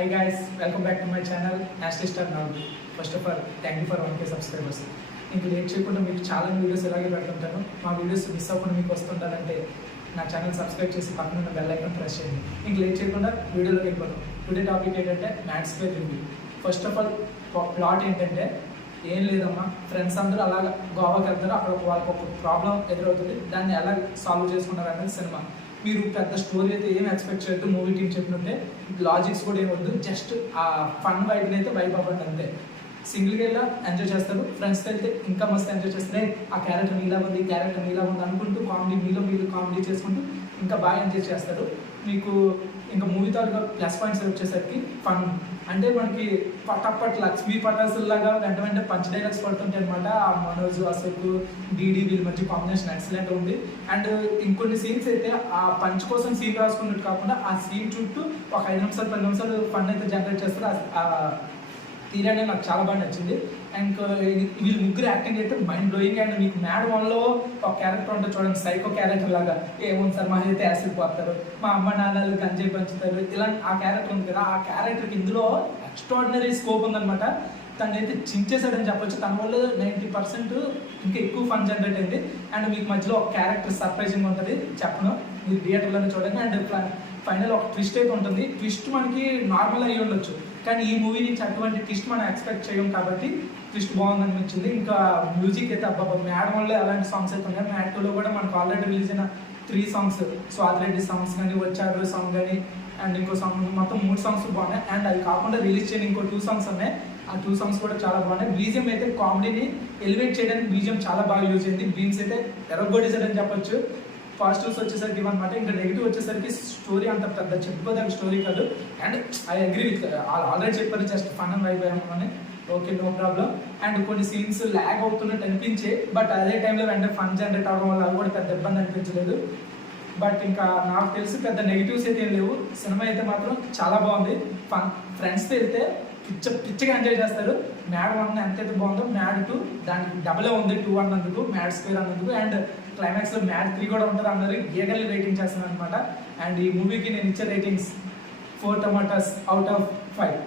Hi guys, welcome back to my channel Ashley Now. First of all, thank you for 1K subscribers. ఇంక late చేయకుండా మీకు చాలా videos ఇలాగే పెడుతుంటాను. మా videos miss అవ్వకుండా మీకు వస్తుంటారంటే నా ఛానల్ సబ్స్క్రైబ్ చేసి పక్కన ఉన్న బెల్ ఐకాన్ ప్రెస్ చేయండి. ఇంక లేట్ చేయకుండా వీడియోలోకి వెళ్ళిపోతాం. టుడే టాపిక్ ఏంటంటే maths square review. First of all plot ఏంటంటే ఏం లేదమ్మా, ఫ్రెండ్స్ అందరూ అలాగ గోవాకి వెళ్తారు. అక్కడ వాళ్ళకి ఒక ప్రాబ్లం ఎదురవుతుంది, దాన్ని ఎలా సాల్వ్ చేసుకున్నారు అనేది సినిమా. మీరు పెద్ద స్టోరీ అయితే ఏం ఎక్స్పెక్ట్ చేయొద్దు. మూవీ టీం చెప్పినట్టే లాజిక్స్ కూడా ఏమొద్దు, జస్ట్ ఆ ఫన్ వైబ్ని అయితే వైబ్ అవ్వండి అంతే. సింగిల్గా వెళ్ళా ఎంజాయ్ చేస్తారు, ఫ్రెండ్స్తో వెళ్తే ఇంకా మస్తు ఎంజాయ్ చేస్తారు. ఆ క్యారెక్టర్ మీలా ఉంది, ఈ క్యారెక్టర్ మీలా ఉంది అనుకుంటూ కామెడీ మీరు కామెడీ చేసుకుంటూ ఇంకా బాగా ఎంజాయ్ చేస్తారు. మీకు ఇంకా మూవీ తాలూకా ప్లస్ పాయింట్స్ వచ్చేసరికి ఫన్ అంటే మనకి పటాపట్ లక్ష్మీ పటాసుల్లాగా వెంట పంచ్ డైలాగ్స్ పడుతుంటాయి అనమాట. ఆ మనోజ్ అశోక్ డీడీ వీళ్ళ మధ్య కాంబినేషన్ ఎక్సలెంట్ ఉంది. అండ్ ఇంకొన్ని సీన్స్ అయితే ఆ పంచ్ కోసం సీన్ రాసుకున్నట్టు కాకుండా ఆ సీన్ చుట్టూ ఒక 5 నిమిషాలు 10 నిమిషాలు ఫన్ అయితే జనరేట్ చేస్తారు. తీరానే నాకు చాలా బాగా నచ్చింది. అండ్ వీళ్ళు ముగ్గురు యాక్టింగ్ అయితే మైండ్ బ్లోయింగ్. అండ్ మీకు మ్యాడ్ వన్లో ఒక క్యారెక్టర్ ఉంటుంది చూడండి, సైకో క్యారెక్టర్ లాగా. ఏముంది సార్, మా అయితే యాసిడ్ పోతారు, మా అమ్మ నాన్నలు గంజాయి పంచుతారు, ఇలా ఆ క్యారెక్టర్ ఉంది కదా. ఆ క్యారెక్టర్కి ఇందులో ఎక్స్ట్రాడినరీ స్కోప్ ఉందన్నమాట. తనైతే చించేసాడని చెప్పొచ్చు. తన వల్ల 90% ఇంకా ఎక్కువ ఫన్ జనరేట్ అయింది. అండ్ మీకు మధ్యలో ఒక క్యారెక్టర్ సర్ప్రైజింగ్ ఉంటుంది, చెప్పను, మీరు థియేటర్లోనే చూడండి. అండ్ ఫైనల్ ఒక ట్విస్ట్ అయితే ఉంటుంది. ట్విస్ట్ మనకి నార్మల్ అయ్యి ఉండొచ్చు, కానీ ఈ మూవీ నుంచి అటువంటి ట్విస్ట్ మనం ఎక్స్పెక్ట్ చేయం కాబట్టి ట్విస్ట్ బాగుంది అనిపించింది. ఇంకా మ్యూజిక్ అయితే అబ్బాబా, మ్యాడ్ వన్లో అలాంటి సాంగ్స్ అయితే ఉన్నాయి. మ్యాడ్ 2లో కూడా మనకు ఆల్రెడీ రిలీజ్ అయిన 3 సాంగ్స్, స్వాతిరెడ్డి సాంగ్స్ కానీ, వచ్చాడు సాంగ్ కానీ, అండ్ ఇంకో సాంగ్, మొత్తం 3 సాంగ్స్ బాగున్నాయి. అండ్ అది కాకుండా రిలీజ్ చేయని ఇంకో 2 సాంగ్స్ ఉన్నాయి. ఆ 2 సాంగ్స్ కూడా చాలా బాగున్నాయి. బీజిఎం అయితే కామెడీని ఎలివేట్ చేయడానికి బీజిఎం చాలా బాగా యూజ్ అయింది. బీన్స్ అయితే ఎరగొట్టేసాడని చెప్పొచ్చు. పాజిటివ్స్ వచ్చేసరికి ఇవన్నమాట. ఇంకా నెగిటివ్ వచ్చేసరికి స్టోరీ అంత పెద్ద చెప్పుకోదగ్గ స్టోరీ కాదు. And I agree with already చెప్పారు, జస్ట్ ఫన్ అండ్ వైబ్ అని, ఓకే నో ప్రాబ్లం. అండ్ కొన్ని సీన్స్ ల్యాగ్ అవుతున్నట్టు అనిపించే, బట్ అదే టైంలో వెంటనే ఫన్ జనరేట్ అవడం వల్ల అవి కూడా పెద్ద ఇబ్బంది అనిపించలేదు. బట్ ఇంకా నాకు తెలిసి పెద్ద నెగిటివ్స్ అయితే ఏం లేవు. సినిమా అయితే మాత్రం చాలా బాగుంది. ఫన్ ఫ్రెండ్స్తో వెళ్తే పిచ్చగా ఎంజాయ్ చేస్తారు. మ్యాడ్ 1 ఎంతైతే బాగుందో మ్యాడ్ 2 దానికి డబులే ఉంది. 2 అన్నందుకు, మ్యాడ్ స్క్వేర్ అన్నందుకు. అండ్ క్లైమాక్స్లో మ్యాడ్ 3 కూడా ఉంటుంది అన్నారు. గేగల్ని వెయిటింగ్ చేస్తున్నాను అనమాట. అండ్ ఈ మూవీకి నేను ఇచ్చే రేటింగ్స్ 4 tomatoes out of 5.